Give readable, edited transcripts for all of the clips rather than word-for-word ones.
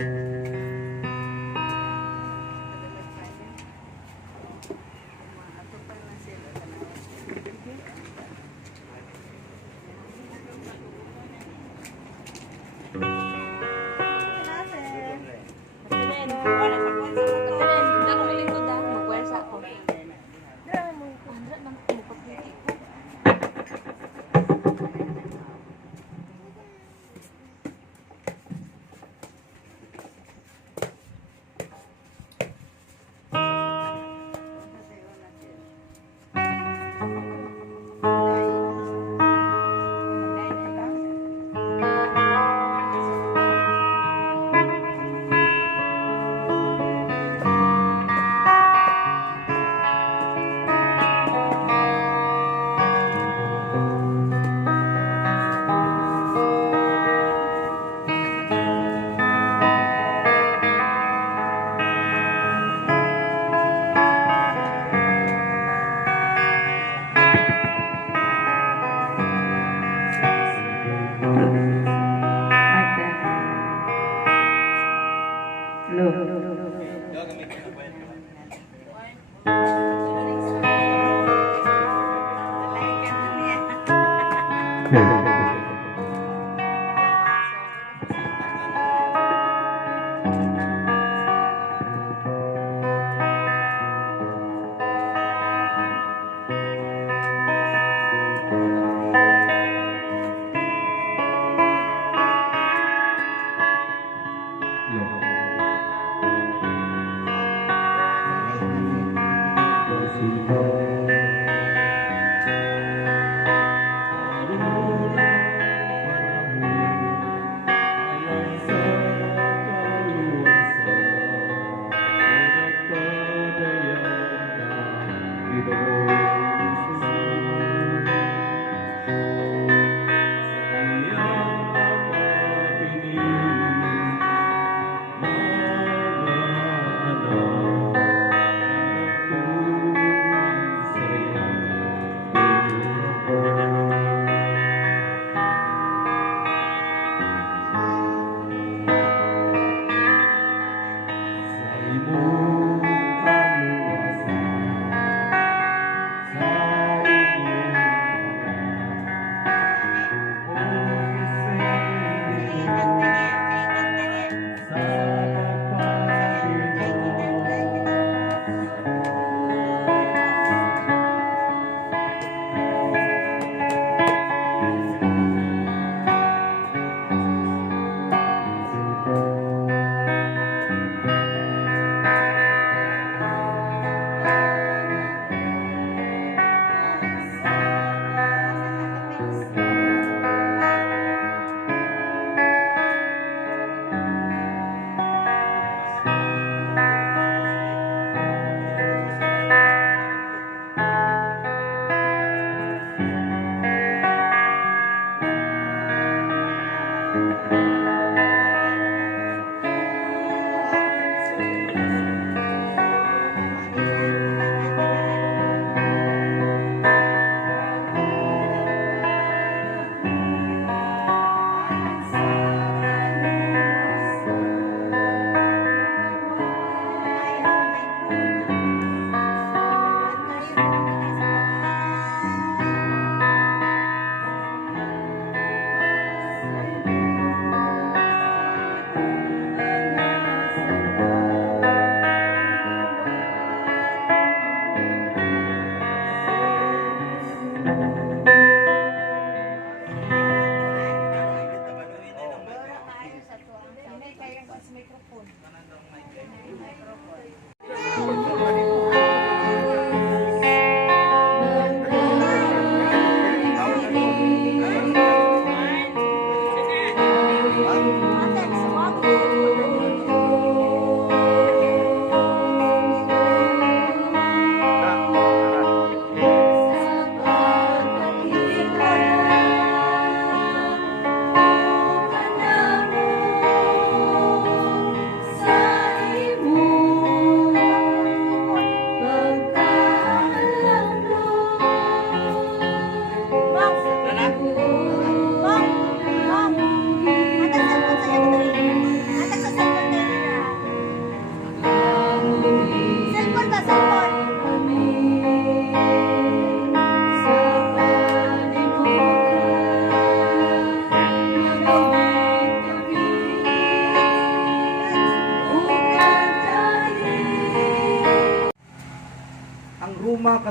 Loh.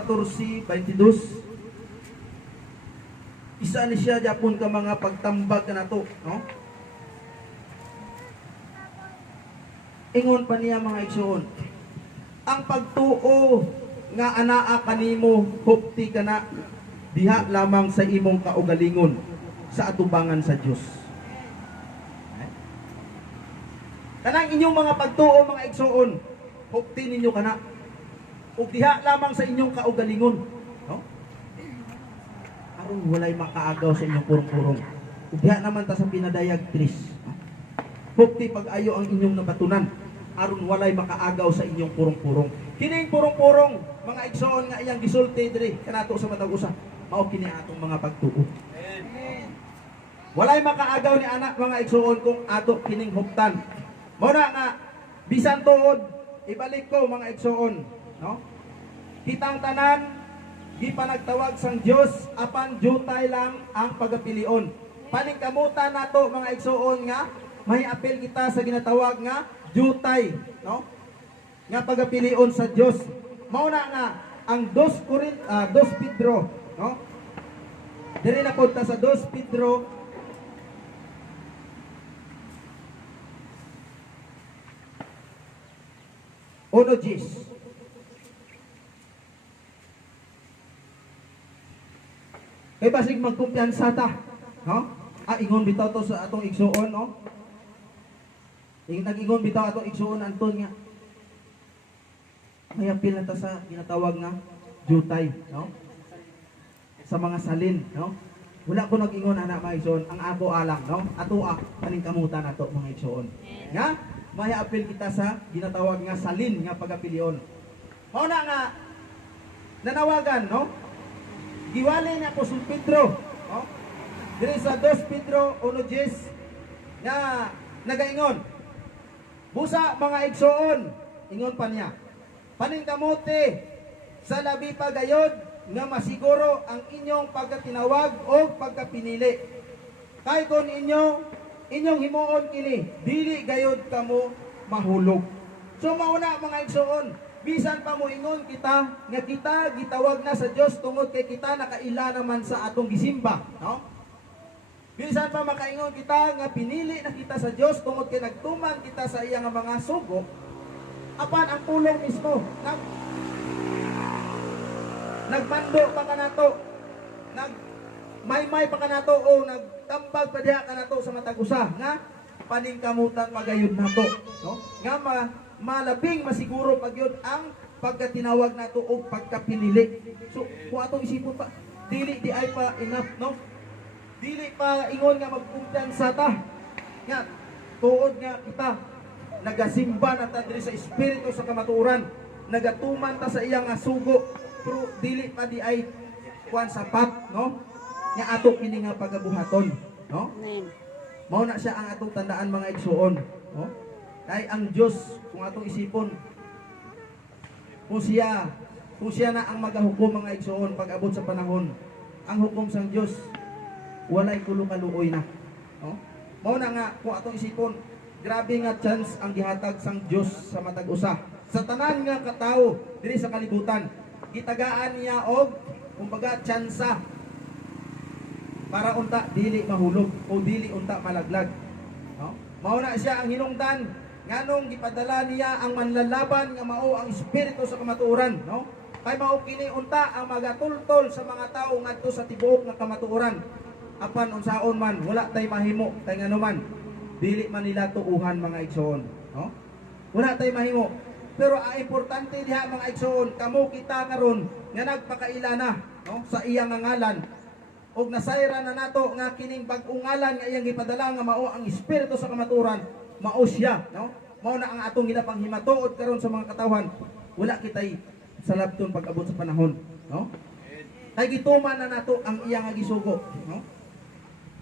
14:22. Isa ni siya japon ka mga pagtambag ka nato, no? Ingon pa niya mga igsoon, ang pagtuo nga anaa kanimo hupti ka na diha lamang sa imong kaugalingon sa atubangan sa Dios. Kanang inyong mga pagtuo mga igsoon, hupti ninyo kana ug diha lamang sa inyong kaugalingon, no? Aron walay makaagaw sa inyong purong-purong. Ug diha naman ta sa pinadayag tris. Hupti pag-ayo ang inyong nabatunan aron walay makaagaw sa inyong purong-purong. Kining purong-purong mga igsoon nga iyang gisulti diri kanato sa matag usa, mao kini atong mga pagtuo. Walay makaagaw ni anak mga igsoon kung ato kining huptan. Mao na nga bisan tuod ibalik ko mga igsoon, no? Kitang tanan di pa nagtawag sang Dios apan jutay lang ang pagapilion. Paningkamutan nato mga igsoon nga may apel kita sa ginatawag nga jutay, no? Nga pagapilion sa Dios. Mao na nga ang 2 Pedro, no? Diri na punta sa 2 Pedro 1:10. Kay basig magkumpiyansa ta, no? Ingon bitaw to sa atong igsuon, no? Nag-ingon bitaw atong igsuon anton nga. May apil na ta sa ginatawag nga jutay, no? Sa mga salin, no? Wala ko nag-ingon ana mga igsuon, ang ako alang, no? Ato paningkamutan nato mga igsuon. Nga may apil kita sa ginatawag nga salin nga pagapilion. Mao na nga nanawagan, no? Giwalay ni Apostol Pedro, no? Diri sa 2 Pedro 1:10 nga nagaingon, busa mga igsoon, ingon pa niya, paningkamuti sa labi pa gayod nga masiguro ang inyong pagkatinawag o pagkapinili. Kay kon inyong himuon kini, dili gayod kamo mahulog. So mauna mga igsoon, bisan pa mo ingon kita nga kita gitawag na sa Dios tungod kay kita nakaila naman sa atong gisimba, no? Bisan pa makaingon kita nga pinili na kita sa Dios tungod kay nagtuman kita sa iya nga mga sugo, apan ang pulong mismo nagmando pa kanato, may pa kanato o nagtambag pa diha kanato sa matag usa nga paningkamutan magayud nato, no? Nga malabing masiguro pagyud ang pagkatinawag nato og pagkapinili. So kung atong isipon pa, dili di ay pa enough, no? Dili pa ingon nga magkumpiyansa ta nga tuod nga kita nagasimba na ta diri sa espiritu sa kamatuoran, nagatuman ta sa iyang sugo, pero dili pa di ay kuan sapat, no? Nga ato kini nga pagabuhaton, no? Mao na siya ang atong tandaan mga igsuon, no? Kay ang Dios kung atong isipon, kung siya na ang magahukom mga igsuon pag abot sa panahon, ang hukom sang Dios walay kulo-kaluoy na, no? Mao na nga kung atong isipon, grabe nga chance ang gihatag sang Dios sa matag usa sa tanan nga katawo diri sa kalibutan. Gitagaan niya og kumbaga tsansa para unta dili mahulog o dili unta malaglag, no? Mao na siya ang hinungdan nganong gipadala niya ang manlalaban nga mao ang espiritu sa kamatuoran, no? Kay mao kini unta ang magatultol sa mga tawo ngadto sa tibuok nga kamatuoran. Apan unsaon man wala tay mahimo tay nganuman, dili man nila tuuhan mga igsoon, no? Wala tay mahimo. Pero ang importante diha mga igsoon, kamo kita karon nga nagpakaila na, no, sa iyang ngalan og nasayra na nato nga kining bag-ong ngalan nga iyang gipadala nga mao ang espiritu sa kamatuoran, mao siya, no? Mao na ang atong ginapang himatuod karon sa mga katawhan. Wala kitay salabton pag-abot sa panahon, no? Kay gituman na nato ang iyang nga gisugo, no?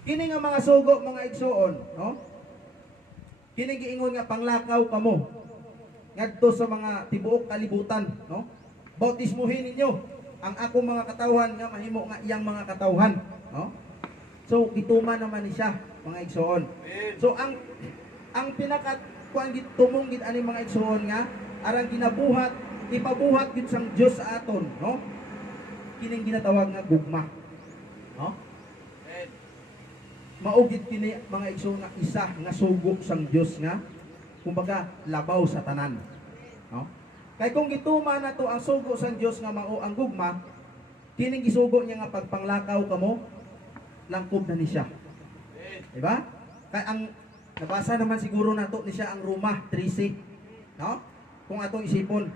Kini nga mga sugo mga igsoon, no? Kini giingon nga panglakaw kamo ngadto sa mga tibuok kalibutan, no? Bautismuhin ninyo ang akong mga katawhan nga mahimo nga iyang mga katawhan, no? So gituman naman ni siya mga igsoon. So ang pinaka kuan gitumong gid ani mga igsoon nga arang ginabuhat ipabuhat gid sang Dios sa aton, no? kining ginatawag nga gugma. No? Maugid kini mga igsoon nga isa nga sugo sang Dios nga kumbaga labaw sa tanan. No? Kay kung gituma na to ang sugo sang Dios nga mao ang gugma, kining gisugo niya nga pagpanglakaw kamo, langkob na ni siya. Diba? Kay ang nabasa naman siguro nato ni siya ang Roma 13. No? Kung atong isipon,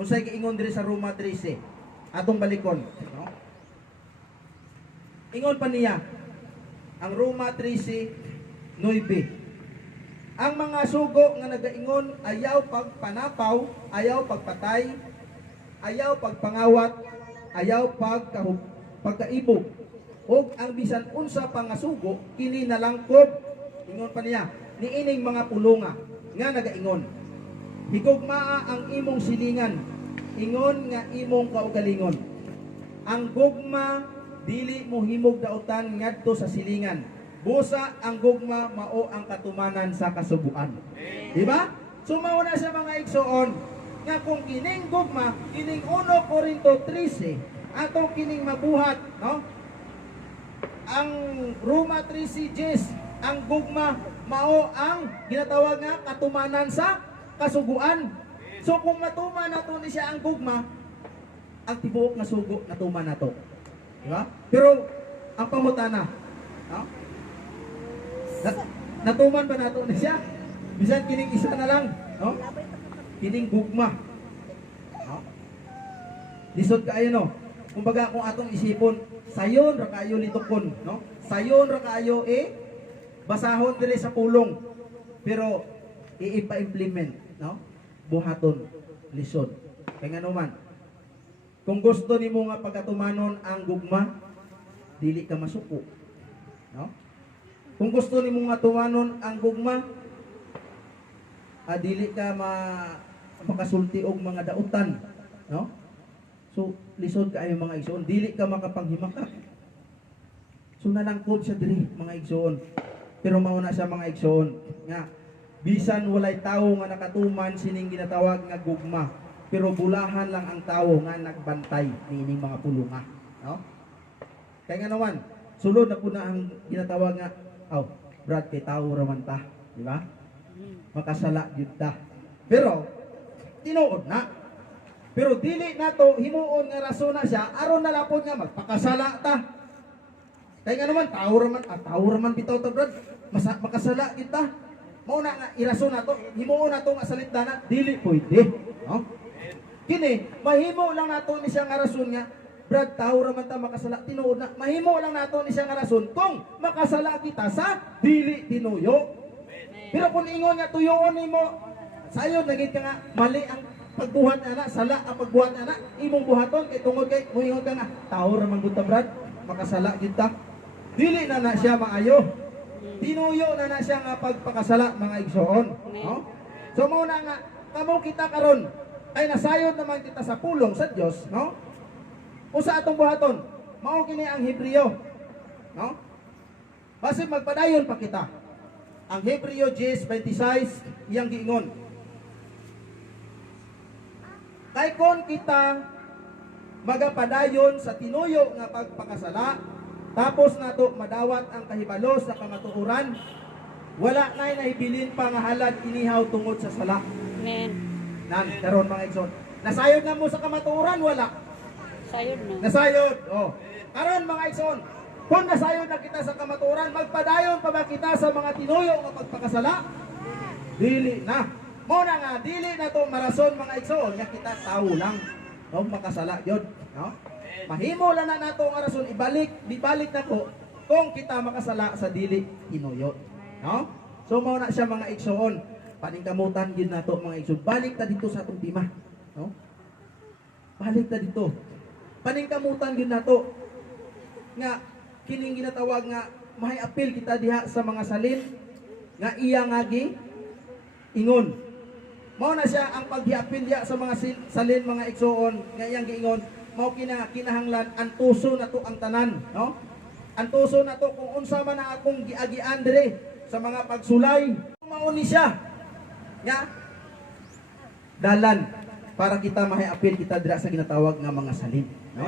unsay giingon diri sa Roma 13, atong balikon, no? Ingon pa niya ang Roma 13:9. Ang mga sugo nga nagaingon ayaw pagpanapaw, ayaw pagpatay, ayaw pagpangawat, ayaw pagkaibog, ug ang bisan unsa pang nga sugo kini nalangkob. Ingon pa niya niining mga pulonga nga nagaingon, higugmaa ang imong silingan, ingon nga imong kaugalingon. Ang gugma dili mo himog dautan ngadto sa silingan. Busa ang gugma mao ang katumanan sa kasubuan. Di ba? So mao na sa mga igsoon nga kung kining gugma, kining 1 Corinto 13, ato kining mabuhat, no? Ang Roma 13:10, ang gugma mao ang ginatawag nga katumanan sa kasuguan. So kung matuman nato ni siya ang gugma, ang tibuok nga sugo natuman nato. Di ba? Pero ang pangutana, no? Natuman ba nato ni siya? Bisan kining isa na lang, no? Kining gugma. No? Lisod kaayo, no? Kumbaga kung atong isipon, sayon ra kaayo litokon, no? Sayon ra kaayo basahon diri sa pulong. Pero iipa-implement, no? Buhaton, lisod. Kaya nga naman, kung gusto nimo nga pagkatumanon ang gugma, dili ka masuko, no? Kung gusto nimo nga tumanon ang gugma, dili ka makasulti og mga dautan, no? So lisod kaayo mga igsoon, dili ka makapanghimaka. So nalangkod siya diri mga igsoon. Pero mao na siya mga igsoon nga bisan walay tawo nga nakatuman sining ginatawag nga gugma, pero bulahan lang ang tawo nga nagbantay niining mga pulunga, no? Kaya nga naman, sulod na po na ang ginatawag nga, Brad, kay tawo raman ta, di ba? Makasala gyud ta. Pero tinuod na. Pero dili nato himuon nga rason na siya aron nalapod nga magpakasala ta. Kaya nga naman tawo raman bitaw ta, Brad. Makasala kita. Mao na nga irason nato, himuon nato nga salita dili pwede, no? Kini mahimo lang nato ni siya nga rason nga, Brad, tawo raman ta makasala, tinuod na. Mahimo lang nato ni siya nga rason kung makasala kita sa dili tinuyo. Pero kung ingon nga tuyoon nimo, sayon nagit ka nga mali ang pagbuhat ana, sala ang pagbuhat ana, imong buhaton kay tungod kay moingon ka nga tawo raman gud ta, Brad, makasala kita. Dili na siya maayo. Tinuyo na siya nga pagpakasala mga igsoon, no? So mao na nga kamo kita karon ay nasayod naman kita sa pulong sa Dios, no? Usa atong buhaton, mao kini ang Hebreo, no? Base magpadayon pa kita. Ang Hebreo 10:26 iyang giingon. Kay kon kita magapadayon sa tinuyo nga pagpakasala, tapos nato madawat ang kahibalo sa kamatuoran, wala na'y nahibilin pa nga halad inihaw tungod sa sala. Amen. Nan karon mga igsoon, nasayod na mo sa kamatuoran, wala? Sayod na. Nasayod. Oh. Karon mga igsoon, kung nasayod na kita sa kamatuoran, magpadayon pa ba kita sa mga tinuyo nga pagpakasala? Dili na. Mo na nga dili na to marason mga igsoon nga kita tawo lang, no, makasala gyud, no? Mahimo lang na nato nga rason ibalik na ko kung kita makasala sa dili tinuyo, no? So mao na siya mga igsoon, paningkamutan gyud nato mga igsoon. Balik ta dito sa atong tema, no? Balik ta dito. Paningkamutan gyud nato nga kining ginatawag nga mahay apil kita diha sa mga salin nga iya nga ingon. Mao na siya ang paghiapil diha sa mga salin mga igsoon nga iyang giingon. Mao kinahanglan antuso na to ang tanan, no? Antuso na to kung unsa man ang akong giagian dire sa mga pagsulay. Mao ni siya nga dalan para kita mahiapil kita dira sa ginatawag nga mga salin, no?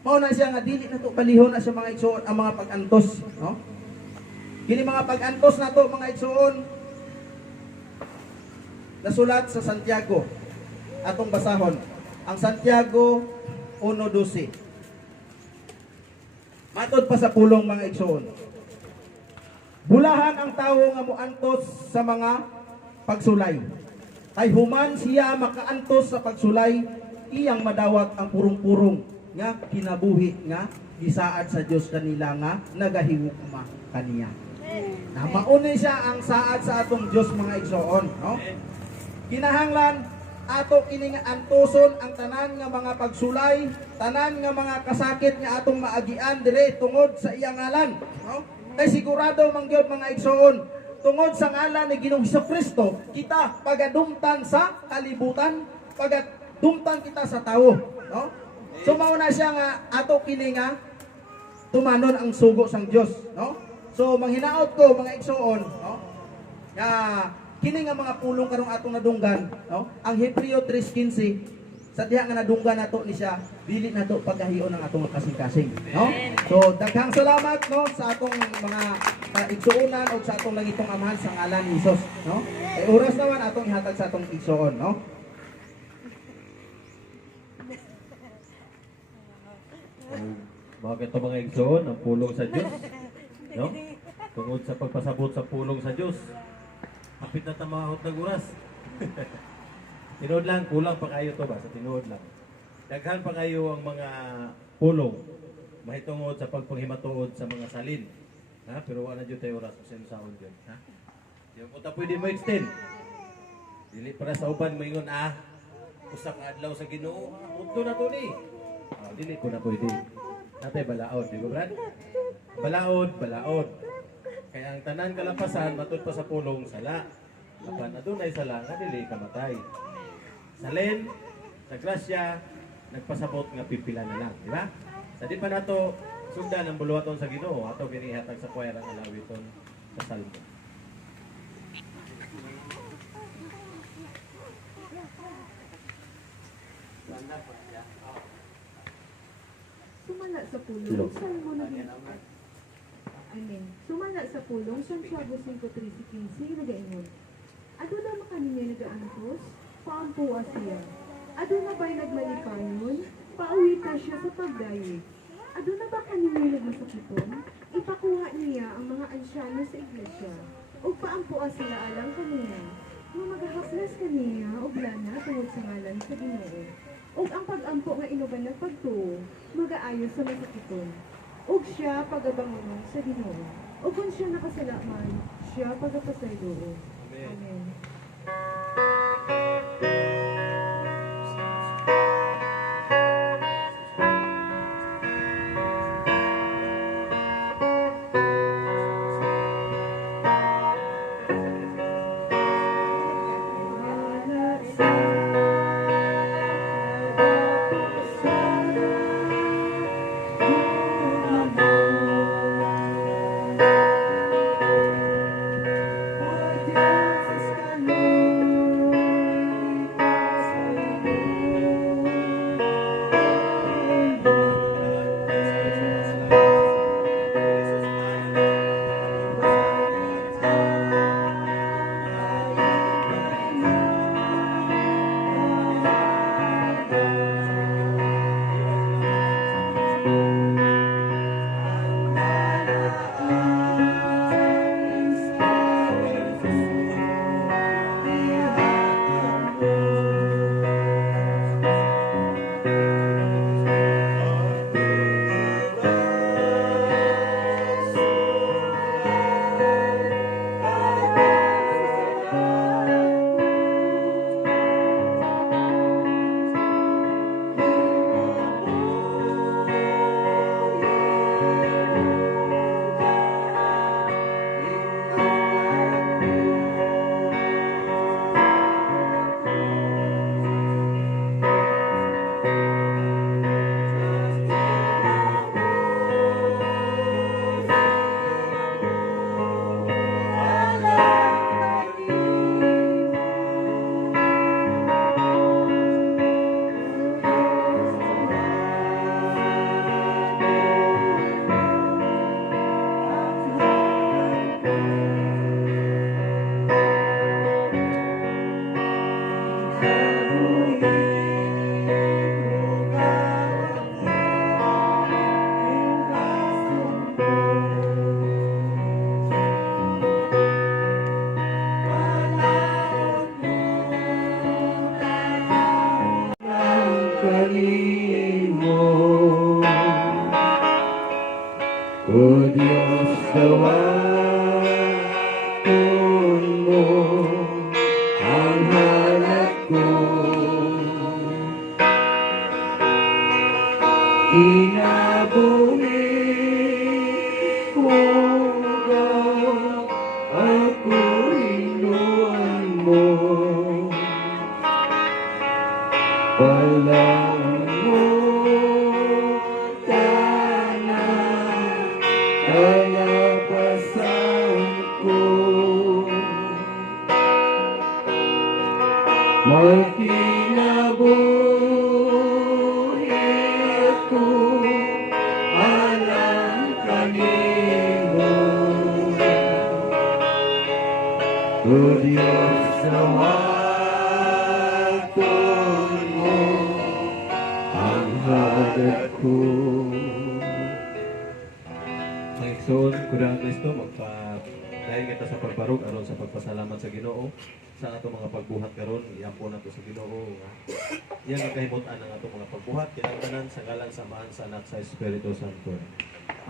Mao na siya nga dili na to balihon na siya mga igsoon ang mga pag-antos, no? Kini mga pag-antos na to mga igsoon nasulat sa Santiago. Atong basahon. Ang Santiago 1:12. Matod pa sa pulong mga igsoon. Bulahan ang tawo nga moantos sa mga pagsulay. Ay human siya makaantos sa pagsulay, iyang madawat ang purong-purong nga kinabuhi nga gisaad sa Dios kanila nga nagahigugma kaniya. Na maunay siya ang saad sa atong Dios mga igsoon, no? Kinahanglan ato kini nga antuson ang tanan nga mga pagsulay, tanan nga mga kasakit nga atong maagian dire tungod sa iyang ngalan, no? Kay sigurado man gyud mga igsoon, tungod sa ngalan ni Ginoong Hesukristo, kita pagadumtan sa kalibutan, pagadumtan kita sa tawo, no? So mao na siya nga ato kini nga tumanon ang sugo sang Dios, no? So manghinaot ko mga igsoon, no? Nga kini nga mga pulong karong atong nadunggan, no? Ang Hebreo 3:15 sa diha nga nadunggan nato ni siya, dili nato pagkahion ang atong kasing-kasing, no? So daghang salamat, no, sa atong mga igsuonan o sa atong langitong amahan sa ngalan ni Hesus, no? Ay oras naman atong ihatag sa atong igsuon, no? Bakit ito mga igsoon, ang pulong sa Diyos, no? Tungod sa pagpasabot sa pulong sa Diyos, hapit na tamahot ng oras. Tinuod lang, kulang pa kayo to ba? Sa tinuod lang. Daghan pa kayo ang mga pulong, mahitungod sa pagpanghimatuod sa mga salin. Ha? Pero wala dyan tayo oras, kasi saon dyan. Ha? Yung punta pwede mo extend. Dili para sa uban, maingon, usa ka adlaw sa Ginoo, punto na to ni. Dili ko na pwede. Natay balaod, di ba Brad? Balaod. Kaya ang tanan kalapasan, matod pa sa pulong, sala. Apan adunay sala, nga dili kamatay. Salin, sa grasya, nagpasabot nga pipila na lang, di ba? Sa di pa nato, sundan ang buluhaton sa Ginoo, ato ginihatag sa choir ang alawiton sa salmo. Sumala sa pulong, Salmo na Amen. Sumala sa pulong, Santiago 5:13 nagaingon. Aduna makaninya nagaantos, paampuwa siya. Aduna ba'y nagmalipayon, paawita siya sa pagdayeg. Aduna ba kaninya nagmasakiton, ipakuha niya ang mga ansyano sa iglesia, ug paampuwa sila alang kaniya. Nga magahaplas kaniya, og lana tungod sa ngalan sa Ginoo. Ug ang pag-ampo nga inuban ng pagtuo, magaayo sa masakiton. Ug siya pagabangonon sa Ginoo. Ug kung siya nakasalaman, siya pagapasaylo. Amen. O Diyos, gawin mo ang hanap ko. Kinabuhi ko ako inuan mo. Walang mo tana kalapasan ko. Magkinabuhi ako alang kanimo. O Diyos, nawaton mo ang hanap ko. Ang igsoon, kurang Kristo, dahil kita sa pagbarog aron sa pagpasalamat sa Ginoo sa ato mga pagbuhat karon, iapo nato sa Ginoo. Yan ang kahimutan ng ato mga pagbuhat, kinahanglan sa ngalan samahan sa Anak sa Espiritu Santo.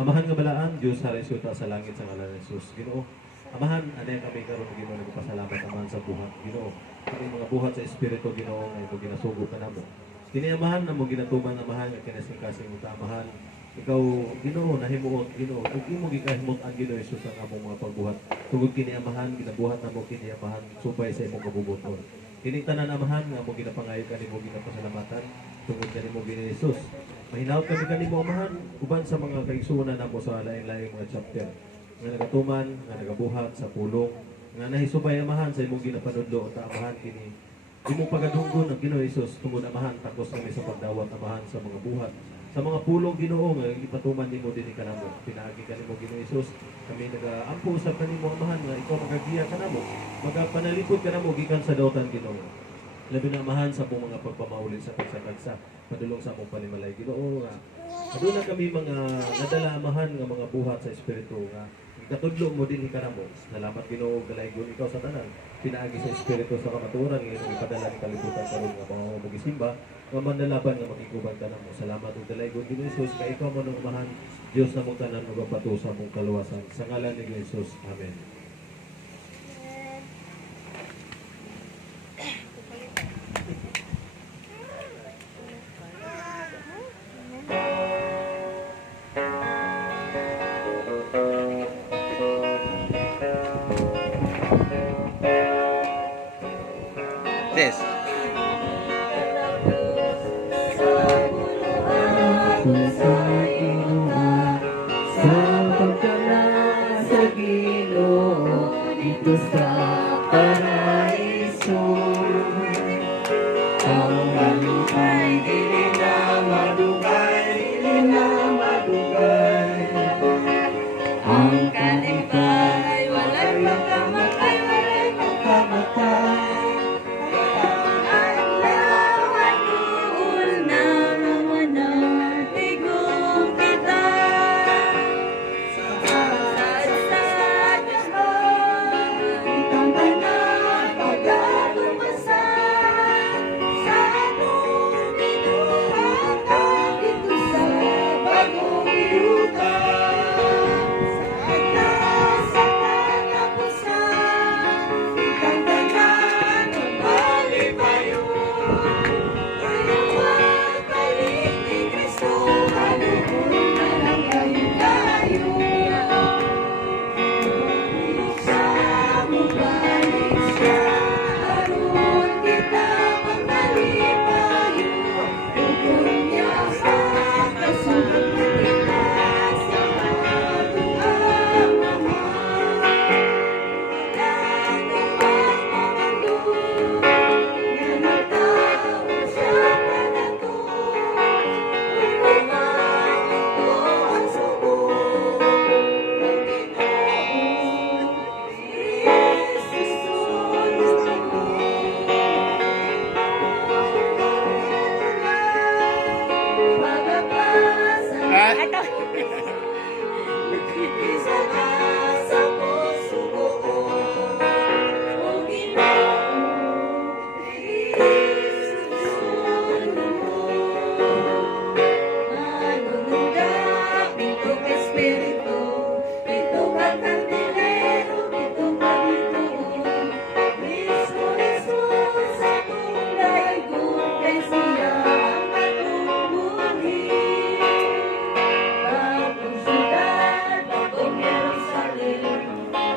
Amahan nga balaan, Diyos haring suta sa langit sa ngalan ni Jesus. Ginoo, Amahan, anay kami karon Ginoo nagpasalamat amahan sa buhat Ginoo. Kami mga buhat sa Espiritu Ginoo nga imo ginasugo kanamo. Kini amahan na mo ginatuman amahan nga kinasing-kasing utamahan. Ikaw Ginoo nahimuot Ginoo ug imo gikahimot ang Ginoo Hesus ang among mga pagbuhat. Tungod kini amahan ginabuhat namo kini amahan subay sa imong kabubuton. Kini tanan amahan nga mo ginapangayo kanimo ginapasalamatan tungod kanimo Ginoo Hesus. Mahinaot kami kanimo amahan uban sa mga kaigsuonan namo sa lain-laing mga chapter nga nagatuman nga nagabuhat sa pulong nga nahisubay amahan sa imong ginapanudlo ta amahan kini imong pagadunggon ang Ginoo Hesus tungod amahan takos kami sa pagdawat amahan sa mga buhat sa mga pulong Ginoo nga ipatuman nimo dinhi kanamo. Pinaagi kanimo Ginoo Hesus, kami nagaampo sa kanimo amahan nga ikaw magagiya kanamo, magapanalipod kanamo gikan sa daotan Ginoo. Labi na amahan sa pong mga pagpamauli sa pagsakagsa padulong sa among panimalay Ginoo nga aduna kami mga nadala amahan nga mga buhat sa espiritu nga katudlo mo dinhi kanamo. Salamat Ginoo galaygon ikaw sa tanan. Pinaagi sa espiritu sa kamatuoran nga ipadala ni kalibutan karon nga mga magisimba nga manlalaban nga makiguban kanamo. Salamat ug galaygon Ginoo Hesus kay ikaw man ang amahan Dios na mong tanan ug pato sa mong kaluwasan. Sa ngalan ni Ginoo Hesus. Amen. This. Sa pagkala sa Ginoo dito sa paraiso, ang alipay dili na madugay, dili na madugay. Ang kalipay walay makamatay, walay makamatay.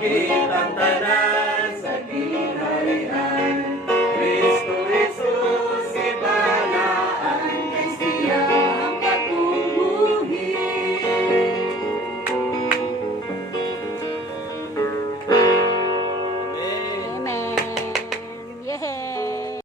pag